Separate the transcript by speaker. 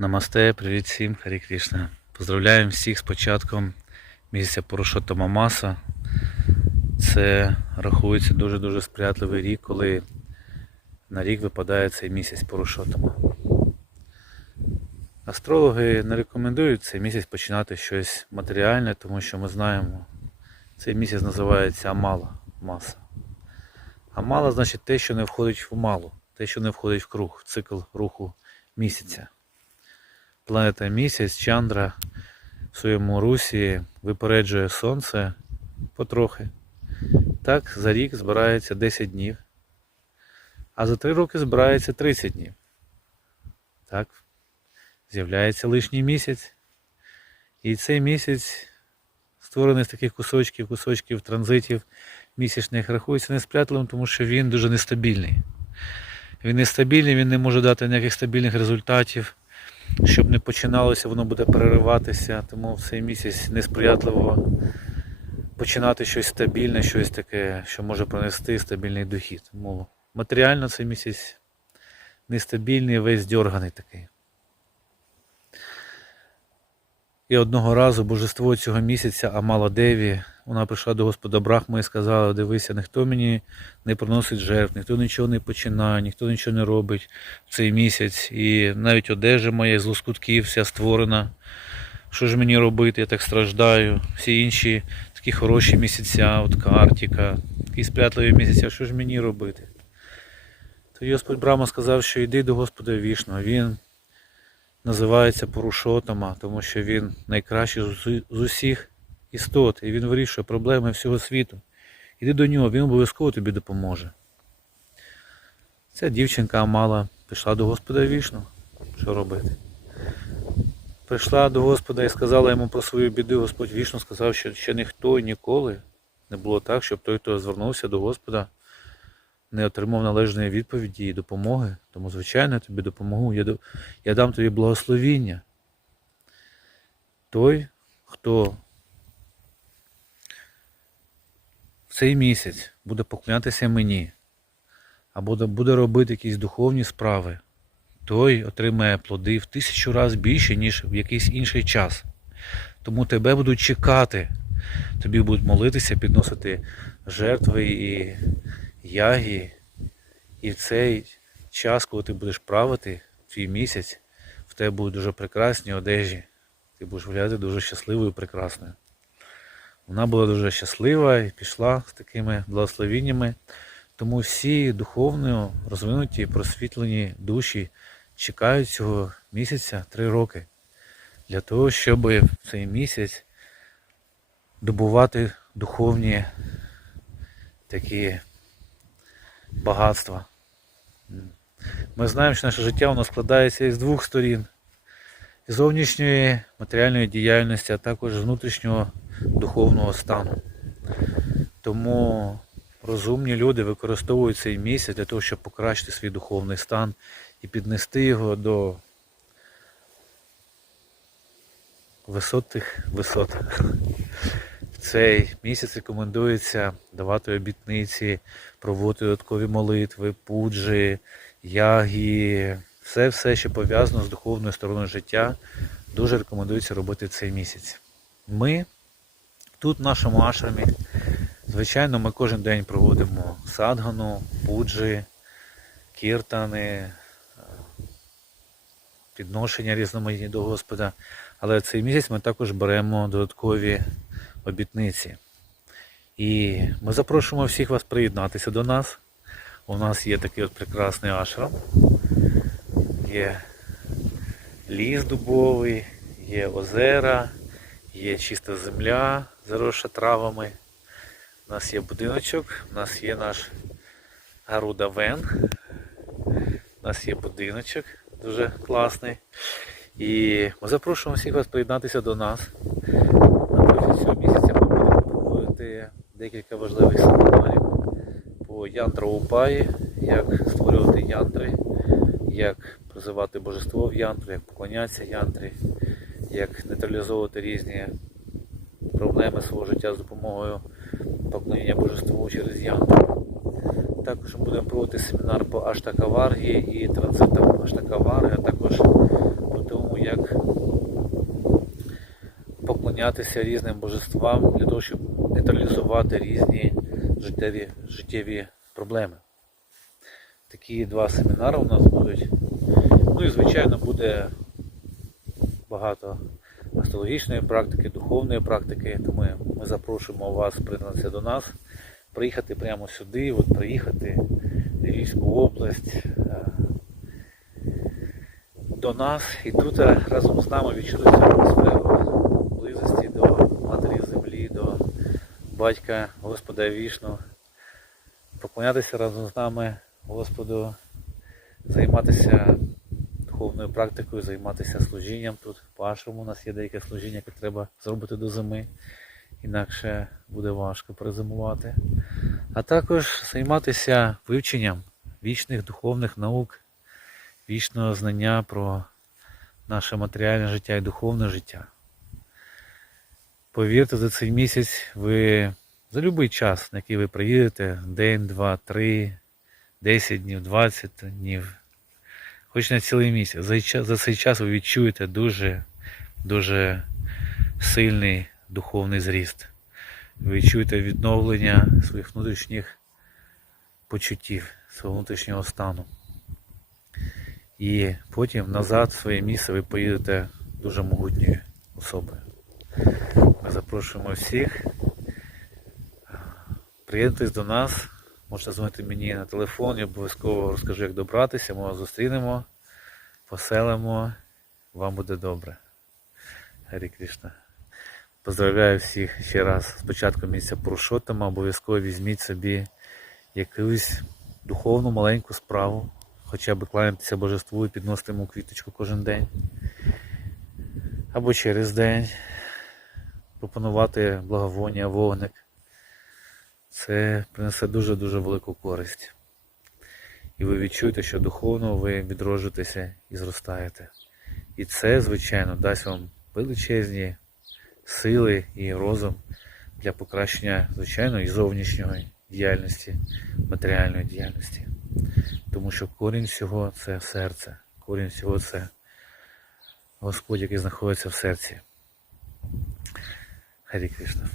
Speaker 1: Намасте, привіт всім, Харі Кришна. Поздравляємо всіх з початком місяця Порошоттама Маса. Це рахується дуже-дуже сприятливий рік, коли на рік випадає цей місяць Порошоттама. Астрологи не рекомендують цей місяць починати щось матеріальне, тому що ми знаємо, цей місяць називається Амала маса. Амала значить те, що не входить в малу, те, що не входить в круг, в цикл руху місяця планета місяць Чандра в своєму русі випереджує сонце потрохи. Так, за рік збирається 10 днів, а за 3 роки збирається 30 днів. Так, з'являється лишній місяць. І цей місяць, створений з таких кусочків, кусочків транзитів місячних, рахується несприятливим, тому що він дуже нестабільний. Він нестабільний, він не може дати ніяких стабільних результатів щоб не починалося, воно буде перериватися, тому в цей місяць несприятливо починати щось стабільне, щось таке, що може принести стабільний дохід. Тому матеріально цей місяць нестабільний, весь дьорганий такий. І одного разу божество цього місяця Амала Деві, вона прийшла до Господа Брахми і сказала, дивися, ніхто мені не приносить жертв, ніхто нічого не починає, ніхто нічого не робить в цей місяць. І навіть одежа моя з лоскутків вся створена. Що ж мені робити? Я так страждаю. Всі інші такі хороші місяця, от Картіка, такі спрятливі місяця, що ж мені робити? Тоді Господь Брахма сказав, що йди до Господа вішного. Він називається Порушотама, тому що він найкращий з усіх істот, і він вирішує проблеми всього світу. Іди до нього, він обов'язково тобі допоможе. Ця дівчинка Амала пішла до Господа вішну. Що робити? Прийшла до Господа і сказала йому про свою біду. Господь вішну сказав, що ще ніхто ніколи не було так, щоб той, хто звернувся до Господа, не отримав належної відповіді і допомоги. Тому, звичайно, я тобі допомогу. Я, я дам тобі благословіння. Той, хто в цей місяць буде поклонятися мені, або буде робити якісь духовні справи, той отримає плоди в тисячу разів більше, ніж в якийсь інший час. Тому тебе будуть чекати, тобі будуть молитися, підносити жертви і ягі. І в цей час, коли ти будеш правити, твій місяць, в тебе будуть дуже прекрасні одежі. Ти будеш виглядати дуже щасливою і прекрасною. Вона була дуже щаслива і пішла з такими благословіннями. Тому всі духовно розвинуті, просвітлені душі чекають цього місяця три роки для того, щоб в цей місяць добувати духовні такі багатства. Ми знаємо, що наше життя воно складається із двох сторін. Із зовнішньої матеріальної діяльності, а також внутрішнього духовного стану. Тому розумні люди використовують цей місяць для того, щоб покращити свій духовний стан і піднести його до висотих висот. Цей місяць рекомендується давати обітниці, проводити додаткові молитви, пуджі, ягі, все, все, що пов'язано з духовною стороною життя, дуже рекомендується робити цей місяць. Ми тут, в нашому ашрамі, звичайно, ми кожен день проводимо садгану, пуджі, кіртани, е, підношення різноманітні до Господа. Але цей місяць ми також беремо додаткові обітниці. І ми запрошуємо всіх вас приєднатися до нас. У нас є такий от прекрасний ашрам. Є ліс дубовий, є озера, є чиста земля, заросша травами. У нас є будиночок, у нас є наш Гаруда Вен. У нас є будиночок дуже класний. І ми запрошуємо всіх вас приєднатися до нас бути декілька важливих семінарів по янтра-упаї, як створювати янтри, як призивати божество в янтру, як поклонятися янтрі, як нейтралізовувати різні проблеми свого життя з допомогою поклонення божеству через янтру. Також ми будемо проводити семінар по аштакаваргії і транзитам Аштакаварги, а також по тому, як поклонятися різним божествам для того, щоб нейтралізувати різні життєві, життєві проблеми. Такі два семінари у нас будуть. Ну і звичайно буде багато астрологічної практики, духовної практики, тому ми запрошуємо вас приєднатися до нас, приїхати прямо сюди, от приїхати в Львівську область е, до нас і тут е, разом з нами відчути цю атмосферу близості до Матері Землі, до батька Господа Вішну, поклонятися разом з нами Господу, займатися духовною практикою, займатися служінням тут. По-ашому у нас є деяке служіння, яке треба зробити до зими. Інакше буде важко перезимувати. А також займатися вивченням вічних духовних наук, вічного знання про наше матеріальне життя і духовне життя. Повірте, за цей місяць ви за будь-який час, на який ви приїдете, день, два, три, 10 днів, 20 днів, хоч на цілий місяць. За, цей час- ви відчуєте дуже, дуже сильний духовний зріст. Ви відчуєте відновлення своїх внутрішніх почуттів, свого внутрішнього стану. І потім назад в своє місце ви поїдете дуже могутньою особою. Запрошуємо всіх. Приєднуйтесь до нас. Можете дзвонити мені на телефон, я обов'язково розкажу, як добратися. Ми вас зустрінемо, поселимо, вам буде добре. Гарі Кришна. Поздравляю всіх ще раз з початком місяця Пурушоттама. Обов'язково візьміть собі якусь духовну маленьку справу, хоча б кланяйтеся божеству і підносити йому квіточку кожен день. Або через день пропонувати благовоння, вогник. Це принесе дуже-дуже велику користь. І ви відчуєте, що духовно ви відроджуєтеся і зростаєте. І це, звичайно, дасть вам величезні сили і розум для покращення, звичайно, і зовнішньої діяльності, матеріальної діяльності. Тому що корінь всього це серце. Корінь всього це Господь, який знаходиться в серці. Харі Кришна.